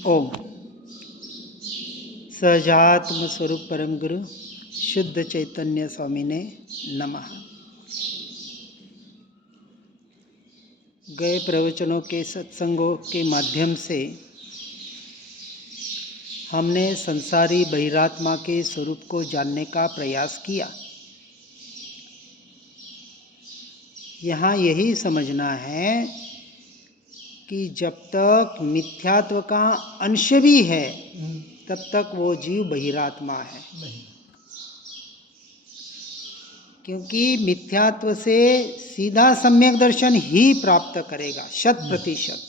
ओम सहजात्म स्वरूप परम गुरु शुद्ध चैतन्य स्वामी ने नमः। गए प्रवचनों के सत्संगों के माध्यम से हमने संसारी बहिरात्मा के स्वरूप को जानने का प्रयास किया। यहाँ यही समझना है कि जब तक मिथ्यात्व का अंश भी है तब तक वो जीव बहिरात्मा है, क्योंकि मिथ्यात्व से सीधा सम्यक दर्शन ही प्राप्त करेगा 100%।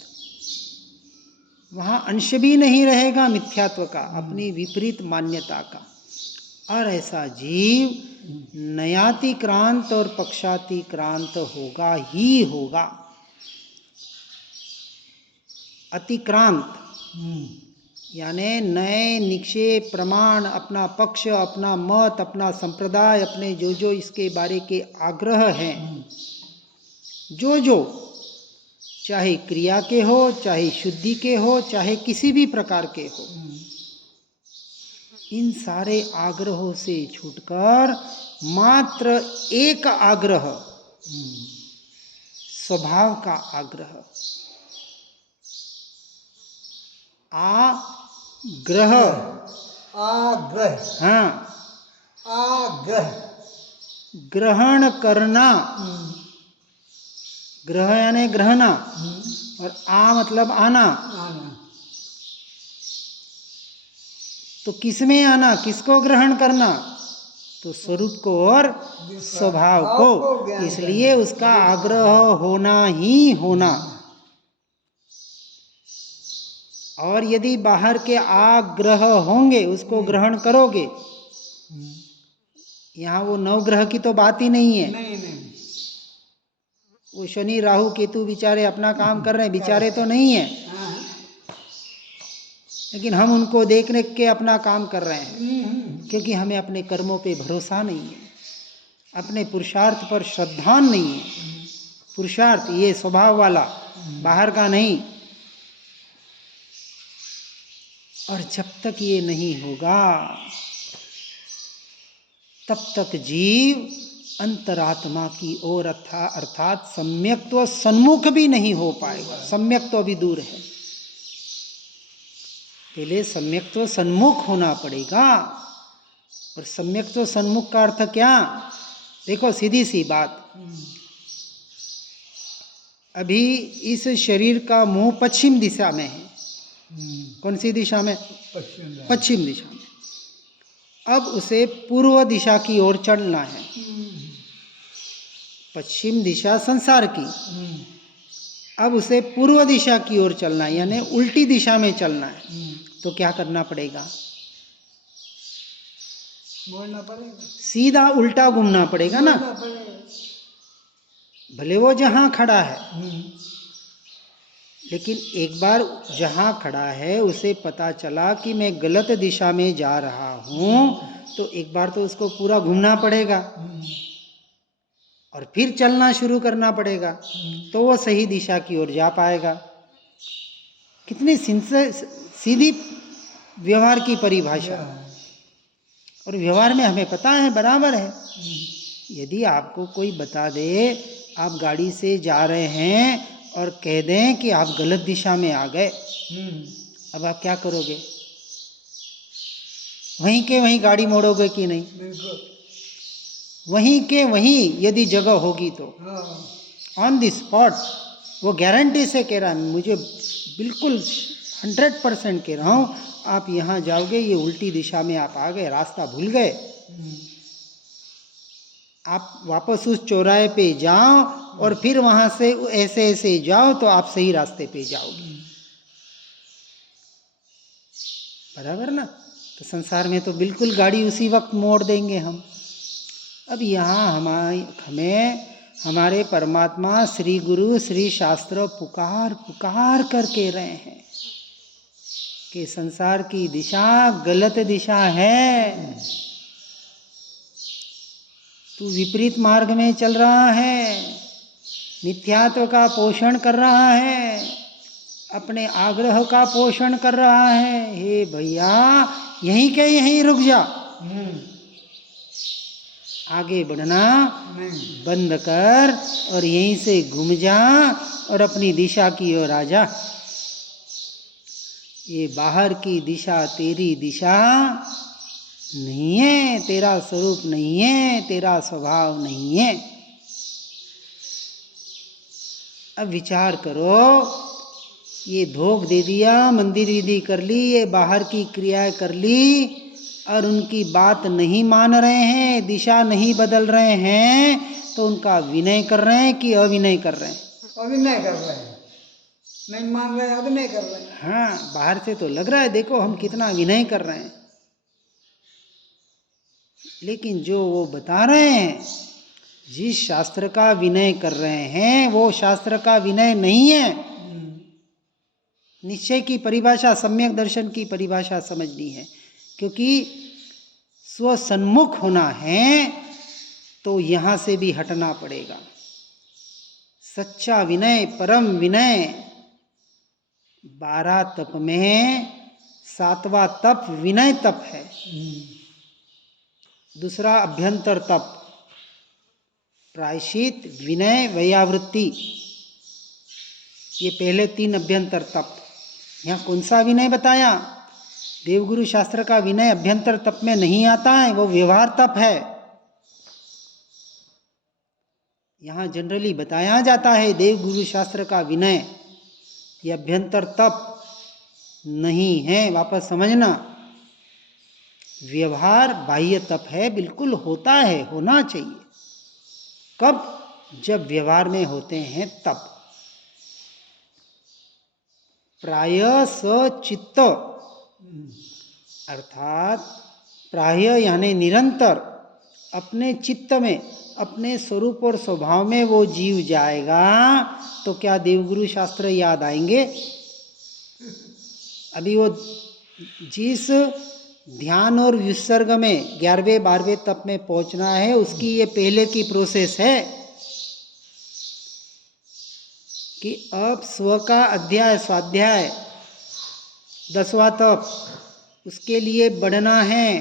वहाँ अंश भी नहीं रहेगा मिथ्यात्व का, अपनी विपरीत मान्यता का। और ऐसा जीव नयातिक्रांत और पक्षातिक्रांत होगा ही होगा। अतिक्रांत यानी नए निक्षेप प्रमाण, अपना पक्ष, अपना मत, अपना संप्रदाय, अपने जो इसके बारे के आग्रह हैं, जो चाहे क्रिया के हो, चाहे शुद्धि के हो, चाहे किसी भी प्रकार के हो, इन सारे आग्रहों से छूटकर मात्र एक आग्रह, स्वभाव का आग्रह, आग्रह, हाँ, आग्रह, ग्रहण करना, ग्रह यानी ग्रहणा, और मतलब आना। तो किसमें आना, किसको ग्रहण करना? तो स्वरूप को और स्वभाव को। इसलिए उसका आग्रह होना ही होना। और यदि बाहर के आग्रह होंगे, उसको ग्रहण करोगे, यहाँ वो नवग्रह की तो बात ही नहीं है। नहीं। वो शनि राहु केतु बेचारे अपना काम कर रहे हैं, बेचारे तो नहीं है, लेकिन हम उनको देखने के अपना काम कर रहे हैं, क्योंकि हमें अपने कर्मों पे भरोसा नहीं है, अपने पुरुषार्थ पर श्रद्धा नहीं है। पुरुषार्थ ये स्वभाव वाला, बाहर का नहीं। और जब तक ये नहीं होगा तब तक जीव अंतरात्मा की ओर अर्थात सम्यक्त्व सन्मुख भी नहीं हो पाएगा। सम्यक्त्व अभी दूर है, पहले सम्यक्त्व सन्मुख होना पड़ेगा। और सम्यक्त्व सन्मुख का अर्थ क्या? देखो सीधी सी बात, अभी इस शरीर का मुंह पश्चिम दिशा में है। कौन सी दिशा में? पश्चिम दिशा में। अब उसे पूर्व दिशा की ओर चलना है। पश्चिम दिशा संसार की, अब उसे पूर्व दिशा की ओर चलना है, यानी उल्टी दिशा में चलना है। तो क्या करना पड़ेगा? मोड़ना पड़ेगा, सीधा उल्टा घूमना पड़ेगा ना। भले वो जहां खड़ा है, लेकिन एक बार जहाँ खड़ा है उसे पता चला कि मैं गलत दिशा में जा रहा हूँ, तो एक बार तो उसको पूरा घूमना पड़ेगा और फिर चलना शुरू करना पड़ेगा, तो वो सही दिशा की ओर जा पाएगा। कितनी सीधी व्यवहार की परिभाषा। और व्यवहार में हमें पता है, बराबर है। यदि आपको कोई बता दे, आप गाड़ी से जा रहे हैं और कह दें कि आप गलत दिशा में आ गए, अब आप क्या करोगे? वहीं के वहीं गाड़ी मोड़ोगे कि नहीं? वहीं के वहीं यदि जगह होगी तो ऑन द स्पॉट, वो गारंटी से कह रहा है, मुझे बिल्कुल 100% कह रहा हूँ, आप यहाँ जाओगे, ये उल्टी दिशा में आप आ गए, रास्ता भूल गए, आप वापस उस चौराहे पे जाओ और फिर वहाँ से ऐसे ऐसे जाओ तो आप सही रास्ते पे जाओगे। बराबर ना? तो संसार में तो बिल्कुल गाड़ी उसी वक्त मोड़ देंगे हम। अब यहाँ हमें हमारे परमात्मा श्री गुरु श्री शास्त्र पुकार कर कह रहे हैं कि संसार की दिशा गलत दिशा है, तू विपरीत मार्ग में चल रहा है, मिथ्यात्व का पोषण कर रहा है, अपने आग्रह का पोषण कर रहा है, हे भैया यहीं के यहीं रुक जा, आगे बढ़ना बंद कर और यहीं से घूम जा और अपनी दिशा की ओर आ जा। ये बाहर की दिशा तेरी दिशा नहीं है, तेरा स्वरूप नहीं है, तेरा स्वभाव नहीं है। अब विचार करो, ये भोग दे दिया, मंदिर विधि कर ली, ये बाहर की क्रियाएं कर ली और उनकी बात नहीं मान रहे हैं, दिशा नहीं बदल रहे हैं, तो उनका विनय कर रहे हैं कि अविनय कर रहे हैं? अभिनय कर रहे हैं, नहीं मान रहे हैं, अभिनय कर रहे हैं। हाँ, बाहर से तो लग रहा है देखो हम कितना विनय कर रहे हैं, लेकिन जो वो बता रहे हैं, जिस शास्त्र का विनय कर रहे हैं वो शास्त्र का विनय नहीं है। निश्चय की परिभाषा, सम्यक दर्शन की परिभाषा समझनी है, क्योंकि स्वसन्मुख होना है तो यहाँ से भी हटना पड़ेगा। सच्चा विनय, परम विनय 12 तप में 7वां तप विनय तप है। दूसरा अभ्यंतर तप, प्रायश्चित, विनय, वैयावृत्ति, ये पहले 3 अभ्यंतर तप। यहाँ कौन सा विनय बताया? देवगुरु शास्त्र का विनय अभ्यंतर तप में नहीं आता है, वो व्यवहार तप है। यहाँ जनरली बताया जाता है देवगुरु शास्त्र का विनय, ये अभ्यंतर तप नहीं है। वापस समझना, व्यवहार बाह्य तप है, बिल्कुल होता है, होना चाहिए। कब? जब व्यवहार में होते हैं तब। प्राय सचित्त, अर्थात प्राय यानी निरंतर अपने चित्त में, अपने स्वरूप और स्वभाव में वो जीव जाएगा तो क्या देवगुरु शास्त्र याद आएंगे? अभी वो जिस ध्यान और विसर्ग में 11वें 12वें तप में पहुंचना है, उसकी ये पहले की प्रोसेस है कि अब स्व का अध्याय, स्वाध्याय 10वां तप, उसके लिए बढ़ना है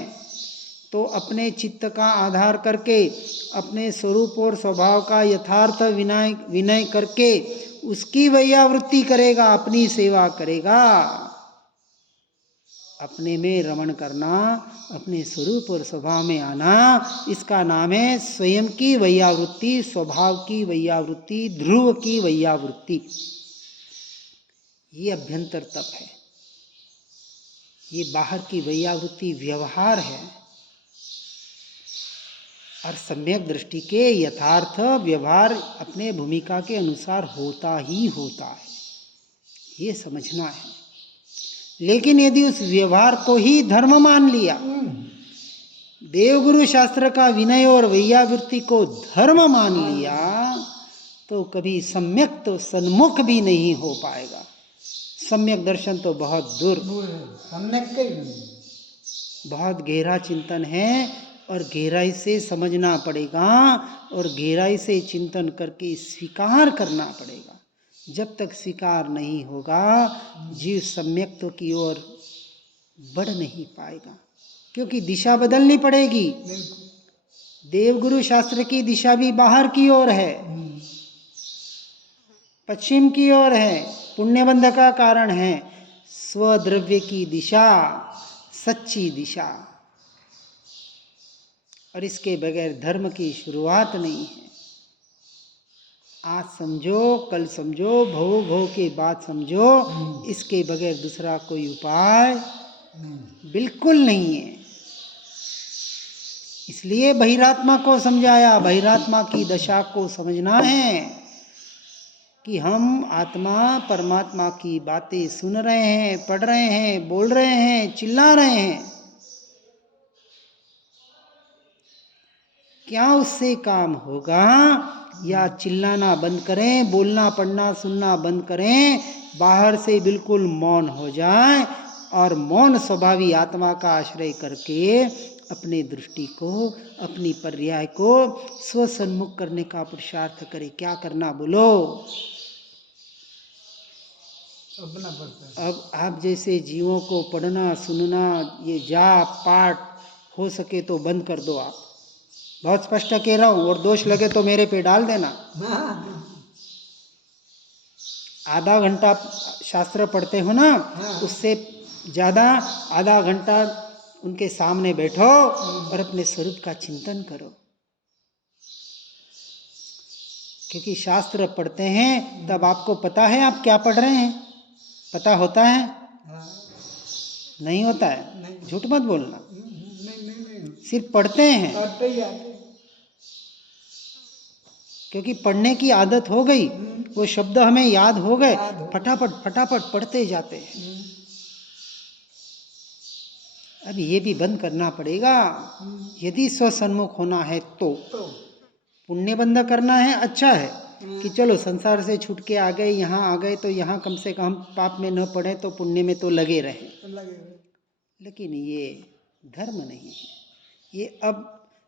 तो अपने चित्त का आधार करके, अपने स्वरूप और स्वभाव का यथार्थ विनय करके उसकी वैयावृत्ति करेगा, अपनी सेवा करेगा। अपने में रमण करना, अपने स्वरूप और स्वभाव में आना, इसका नाम है स्वयं की वैयावृत्ति, स्वभाव की वैयावृत्ति, ध्रुव की वैयावृत्ति। ये अभ्यंतर तप है। ये बाहर की वैयावृत्ति व्यवहार है, और सम्यक दृष्टि के यथार्थ व्यवहार अपने भूमिका के अनुसार होता ही होता है, ये समझना है। लेकिन यदि उस व्यवहार को ही धर्म मान लिया, देवगुरु शास्त्र का विनय और वैयावृत्ति को धर्म मान लिया, तो कभी सम्यक तो सन्मुख भी नहीं हो पाएगा। सम्यक दर्शन तो बहुत दूर, सम्यक बहुत गहरा चिंतन है और गहराई से समझना पड़ेगा और गहराई से चिंतन करके स्वीकार करना पड़ेगा। जब तक स्वीकार नहीं होगा, जीव सम्यक्त्व की ओर बढ़ नहीं पाएगा, क्योंकि दिशा बदलनी पड़ेगी। देवगुरु शास्त्र की दिशा भी बाहर की ओर है, पश्चिम की ओर है, पुण्यबंध का कारण है। स्वद्रव्य की दिशा सच्ची दिशा, और इसके बगैर धर्म की शुरुआत नहीं है। आज समझो, कल समझो, भव भव के बाद समझो, इसके बगैर दूसरा कोई उपाय बिल्कुल नहीं है। इसलिए बहिरात्मा को समझाया, बहिरात्मा की दशा को समझना है कि हम आत्मा परमात्मा की बातें सुन रहे हैं, पढ़ रहे हैं, बोल रहे हैं, चिल्ला रहे हैं, क्या उससे काम होगा? या चिल्लाना बंद करें, बोलना पढ़ना सुनना बंद करें, बाहर से बिल्कुल मौन हो जाए और मौन स्वभावी आत्मा का आश्रय करके अपने दृष्टि को, अपनी पर्याय को स्वसन्मुख करने का पुरुषार्थ करें। क्या करना बोलो? अपना पड़ता है। अब आप जैसे जीवों को पढ़ना सुनना, ये जाप पाठ हो सके तो बंद कर दो आप। बहुत स्पष्ट कह रहा हूँ, और दोष लगे तो मेरे पे डाल देना। हाँ, आधा घंटा शास्त्र पढ़ते हो ना, हाँ। उससे ज़्यादा आधा घंटा उनके सामने बैठो और अपने स्वरूप का चिंतन करो। क्योंकि शास्त्र पढ़ते हैं तब आपको पता है आप क्या पढ़ रहे हैं, पता होता है? हाँ। नहीं होता है, नहीं। झूठ मत बोलना। नहीं सिर्फ पढ़ते हैं, पढ़ते ही आते। क्योंकि पढ़ने की आदत हो गई, वो शब्द हमें याद हो गए, याद हो। फटाफट फटाफट पढ़ते जाते हैं। अब ये भी बंद करना पड़ेगा यदि स्वसन्मुख होना है तो। तो पुण्य बंद करना है, अच्छा है कि चलो संसार से छूट के आ गए, यहाँ आ गए तो यहाँ कम से कम पाप में न पड़े तो पुण्य में तो लगे रहे। तो लगेगा। लेकिन ये धर्म नहीं है, ये अब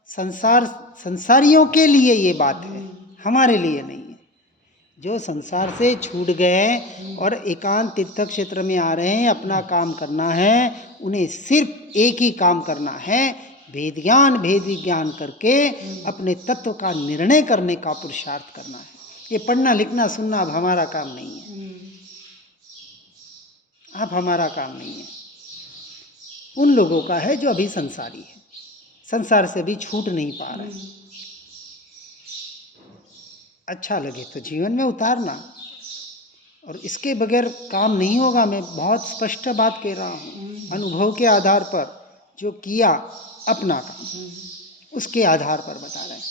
संसारियों के लिए ये बात है, हमारे लिए नहीं है। जो संसार से छूट गए और एकांत तीर्थ क्षेत्र में आ रहे हैं, अपना काम करना है, उन्हें सिर्फ एक ही काम करना है, भेद विज्ञान करके अपने तत्व का निर्णय करने का पुरुषार्थ करना है। ये पढ़ना लिखना सुनना अब हमारा काम नहीं है, अब हमारा काम नहीं है। उन लोगों का है जो अभी संसारी है, संसार से भी छूट नहीं पा रहे। अच्छा लगे तो जीवन में उतारना, और इसके बगैर काम नहीं होगा। मैं बहुत स्पष्ट बात कह रहा हूँ, अनुभव के आधार पर जो किया अपना काम, उसके आधार पर बता रहे हैं।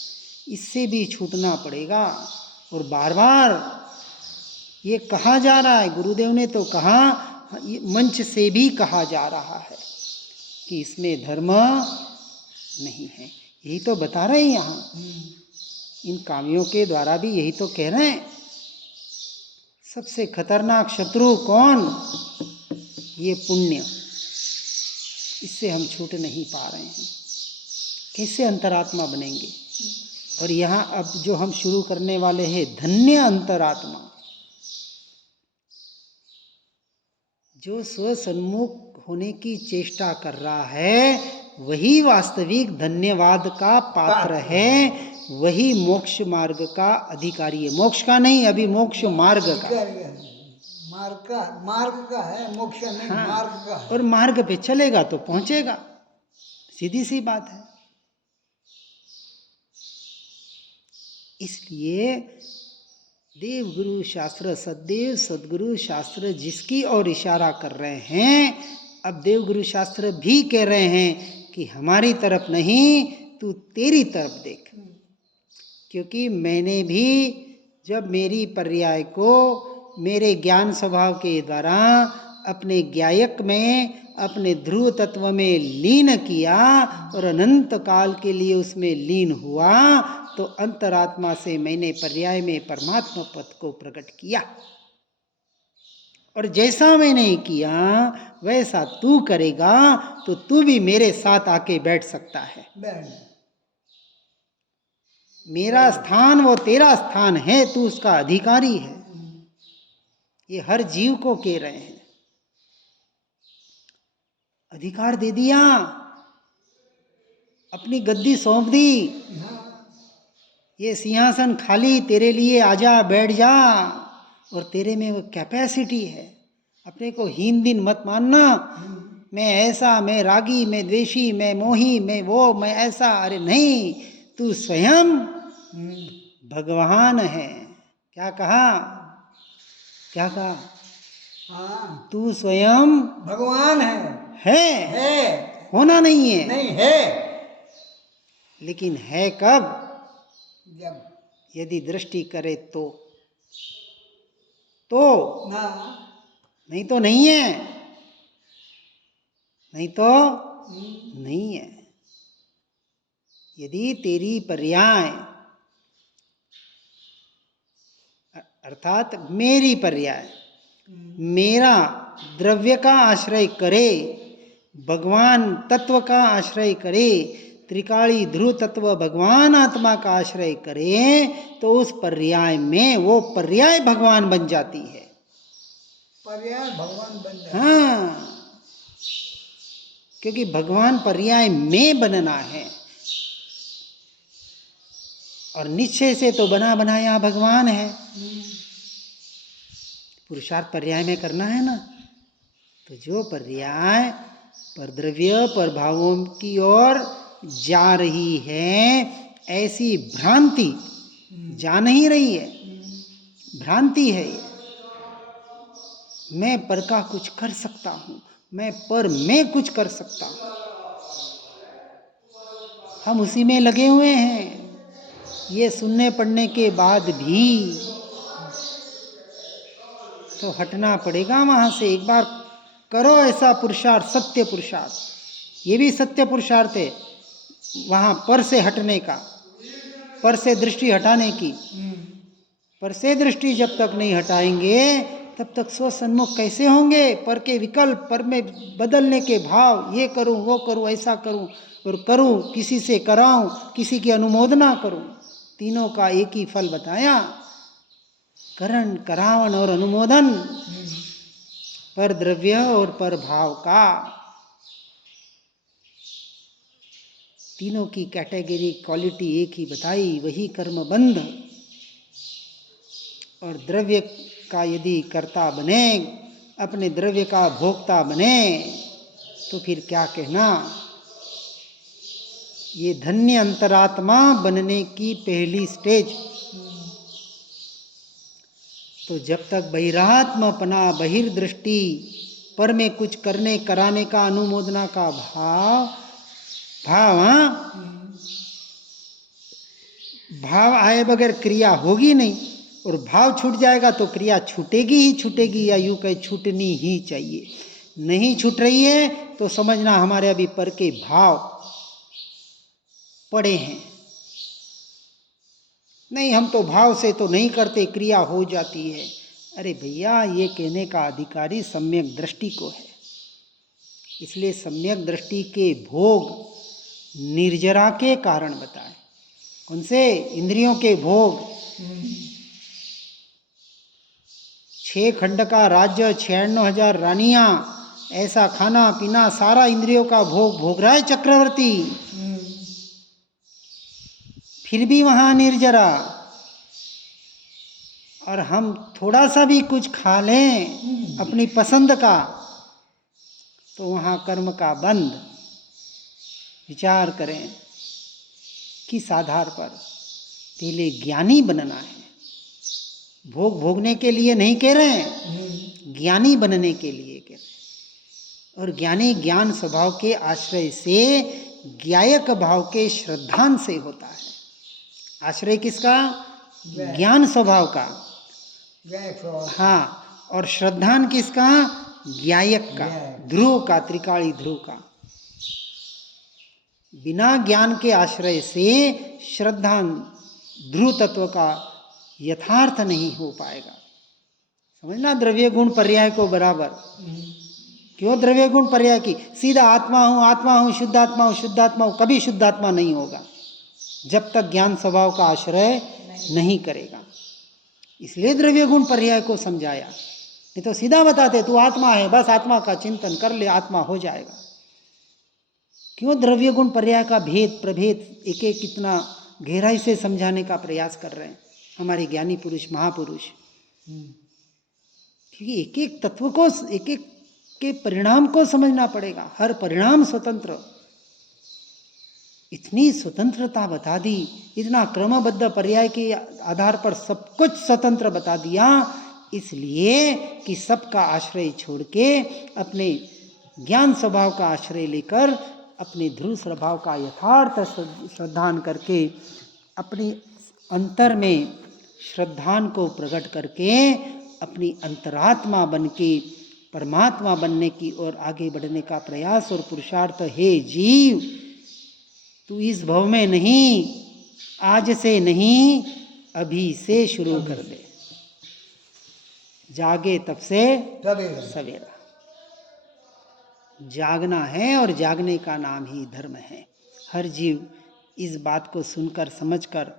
इससे भी छूटना पड़ेगा। और बार बार ये कहा जा रहा है, गुरुदेव ने तो कहा, मंच से भी कहा जा रहा है कि इसमें धर्म नहीं है। यही तो बता रहे हैं यहाँ, इन कामियों के द्वारा भी यही तो कह रहे हैं। सबसे खतरनाक शत्रु कौन? ये पुण्य। इससे हम छूट नहीं पा रहे हैं। कैसे अंतरात्मा बनेंगे? और यहाँ अब जो हम शुरू करने वाले हैं, धन्य अंतरात्मा, जो स्वसन्मुख होने की चेष्टा कर रहा है, वही वास्तविक धन्यवाद का पात्र है, वही मोक्ष मार्ग का अधिकारी है। मोक्ष का नहीं, अभी मोक्ष मार्ग का। मार्ग का है, मोक्ष नहीं। हाँ, मार्ग का है। और मार्ग पे चलेगा तो पहुंचेगा, सीधी सी बात है। इसलिए देवगुरु शास्त्र, सद्देव सदगुरु शास्त्र जिसकी ओर इशारा कर रहे हैं, अब देवगुरु शास्त्र भी कह रहे हैं कि हमारी तरफ नहीं, तू तेरी तरफ देख। क्योंकि मैंने भी जब मेरी पर्याय को मेरे ज्ञान स्वभाव के द्वारा अपने ज्ञायक में, अपने ध्रुव तत्व में लीन किया और अनंत काल के लिए उसमें लीन हुआ, तो अंतरात्मा से मैंने पर्याय में परमात्मा पद को प्रकट किया। और जैसा मैंने किया वैसा तू करेगा तो तू भी मेरे साथ आके बैठ सकता है। मेरा स्थान वो तेरा स्थान है, तू उसका अधिकारी है। ये हर जीव को कह रहे हैं। अधिकार दे दिया, अपनी गद्दी सौंप दी, ये सिंहासन खाली तेरे लिए, आजा बैठ जा। और तेरे में वो कैपेसिटी है। अपने को हीन दिन मत मानना, मैं ऐसा, मैं रागी, मैं द्वेषी, मैं मोही, मैं वो, मैं ऐसा। अरे नहीं, तू स्वयं भगवान है। क्या कहा? क्या कहा? हाँ, तू स्वयं भगवान है। होना नहीं है। नहीं है, लेकिन है कब? जब यदि दृष्टि करे तो ना, नहीं तो नहीं है, नहीं तो नहीं है। यदि तेरी पर्याय अर्थात मेरी पर्याय, मेरा द्रव्य का आश्रय करे, भगवान तत्व का आश्रय करे, त्रिकाली ध्रुव तत्व भगवान आत्मा का आश्रय करे, तो उस पर्याय में वो पर्याय भगवान बन जाती है। पर्याय भगवान बन जाए। हाँ, क्योंकि भगवान पर्याय में बनना है, और निश्चय से तो बना बनाया भगवान है। पुरुषार्थ पर्याय में करना है ना, तो जो पर्याय पर द्रव्य पर भावों की ओर जा रही है, ऐसी भ्रांति जा नहीं रही है, भ्रांति है ये। मैं पर का कुछ कर सकता हूं, मैं पर में कुछ कर सकता हूं, हम उसी में लगे हुए हैं। ये सुनने पढ़ने के बाद भी तो हटना पड़ेगा वहां से। एक बार करो ऐसा पुरुषार्थ, सत्य पुरुषार्थ। ये भी सत्य पुरुषार्थ है, वहां पर से हटने का, पर से दृष्टि हटाने की। पर से दृष्टि जब तक नहीं हटाएंगे तब तक स्व सन्मुख कैसे होंगे? पर के विकल्प, पर में बदलने के भाव, ये करूं वो करूं ऐसा करूं, और करूं किसी से कराऊं, किसी की अनुमोदना करूं, तीनों का एक ही फल बताया, करण करावन और अनुमोदन, पर द्रव्य और पर भाव का। तीनों की कैटेगरी क्वालिटी एक ही बताई, वही कर्म बंध। और द्रव्य का यदि कर्ता बने, अपने द्रव्य का भोक्ता बने, तो फिर क्या कहना। ये धन्य अंतरात्मा बनने की पहली स्टेज। तो जब तक बहिरात्मपना, बहिर्दृष्टि, पर में कुछ करने कराने का, अनुमोदना का भाव भाव आए बगैर क्रिया होगी नहीं, और भाव छूट जाएगा तो क्रिया छूटेगी ही छूटेगी, या यूं कहे छूटनी ही चाहिए। नहीं छूट रही है तो समझना हमारे अभी पर के भाव पड़े हैं। नहीं, हम तो भाव से तो नहीं करते, क्रिया हो जाती है। अरे भैया, ये कहने का अधिकारी सम्यक दृष्टि को है। इसलिए सम्यक दृष्टि के भोग निर्जरा के कारण बताए। कौन से? इंद्रियों के भोग। 6 खंड का राज्य, 96,000 रानियां, ऐसा खाना पीना, सारा इंद्रियों का भोग भोग रहा है चक्रवर्ती, फिर भी वहां निर्जरा। और हम थोड़ा सा भी कुछ खा लें अपनी पसंद का, तो वहां कर्म का बंध। विचार करें किस आधार पर? पहले ज्ञानी बनना है। भोग भोगने के लिए नहीं कह रहे हैं, ज्ञानी बनने के लिए कह रहे हैं। और ज्ञानी ज्ञान स्वभाव के आश्रय से, ज्ञायक भाव के श्रद्धान से होता है। आश्रय किसका? ज्ञान स्वभाव का। हाँ, और श्रद्धान किसका? ज्ञायक का, ध्रुव का, त्रिकाली ध्रुव का। बिना ज्ञान के आश्रय से श्रद्धान ध्रुव तत्व का यथार्थ नहीं हो पाएगा। समझना द्रव्य गुण पर्याय को बराबर। क्यों द्रव्य गुण पर्याय की? सीधा आत्मा हूं, शुद्धात्मा हूं, शुद्धात्मा हूं, कभी शुद्धात्मा नहीं होगा जब तक ज्ञान स्वभाव का आश्रय नहीं करेगा। इसलिए द्रव्य गुण पर्याय को समझाया। नहीं तो सीधा बताते तू आत्मा है, बस आत्मा का चिंतन कर ले, आत्मा हो जाएगा। क्यों द्रव्य गुण पर्याय का भेद प्रभेद एक एक कितना गहराई से समझाने का प्रयास कर रहे हैं हमारे ज्ञानी पुरुष, महापुरुष। क्योंकि एक एक तत्व को, एक एक के परिणाम को समझना पड़ेगा। हर परिणाम स्वतंत्र। इतनी स्वतंत्रता बता दी, इतना क्रमबद्ध पर्याय के आधार पर सब कुछ स्वतंत्र बता दिया, इसलिए कि सबका आश्रय छोड़ के, अपने ज्ञान स्वभाव का आश्रय लेकर, अपने ध्रुव स्वभाव का यथार्थ श्रद्धान करके, अपनी अंतर में श्रद्धान को प्रकट करके, अपनी अंतरात्मा बन के परमात्मा बनने की ओर आगे बढ़ने का प्रयास और पुरुषार्थ है। जीव, तू इस भव में नहीं, आज से नहीं, अभी से शुरू कर दे। जागे तब से सवेरा। जागना है, और जागने का नाम ही धर्म है। हर जीव इस बात को सुनकर, समझकर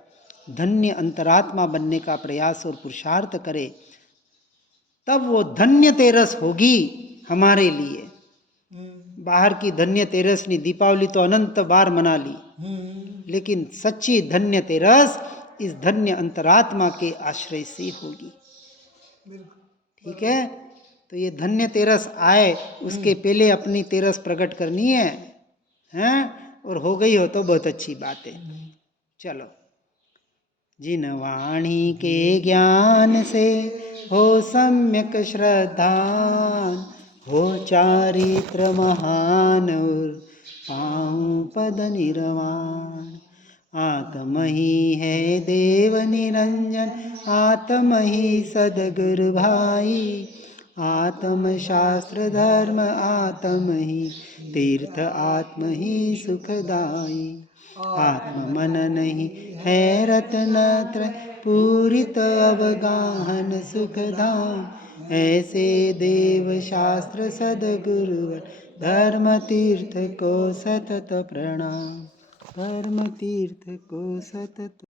धन्य अंतरात्मा बनने का प्रयास और पुरुषार्थ करे। तब वो धन्य तेरस होगी हमारे लिए। बाहर की धन्य तेरस नहीं, दीपावली तो अनंत बार मना ली, लेकिन सच्ची धन्य तेरस इस धन्य अंतरात्मा के आश्रय से होगी। ठीक है, तो ये धन्य तेरस आए उसके पहले अपनी तेरस प्रकट करनी है, हैं? और हो गई हो तो बहुत अच्छी बात है। चलो, जिन वाणी के ज्ञान से हो सम्यक श्रद्धान, हो चारित्र महान और पाऊं पद निर्वाण। आत्म ही है देव निरंजन, आत्म ही सदगुरु भाई, आत्म शास्त्र धर्म आत्म ही तीर्थ, आत्म ही सुखदाई। आत्म मन नहीं है रत्नत्रय, पूरित अवगाहन सुखधाम। ऐसे देव शास्त्र सदगुरुवर, धर्म तीर्थ को सतत प्रणाम, धर्म तीर्थ को सतत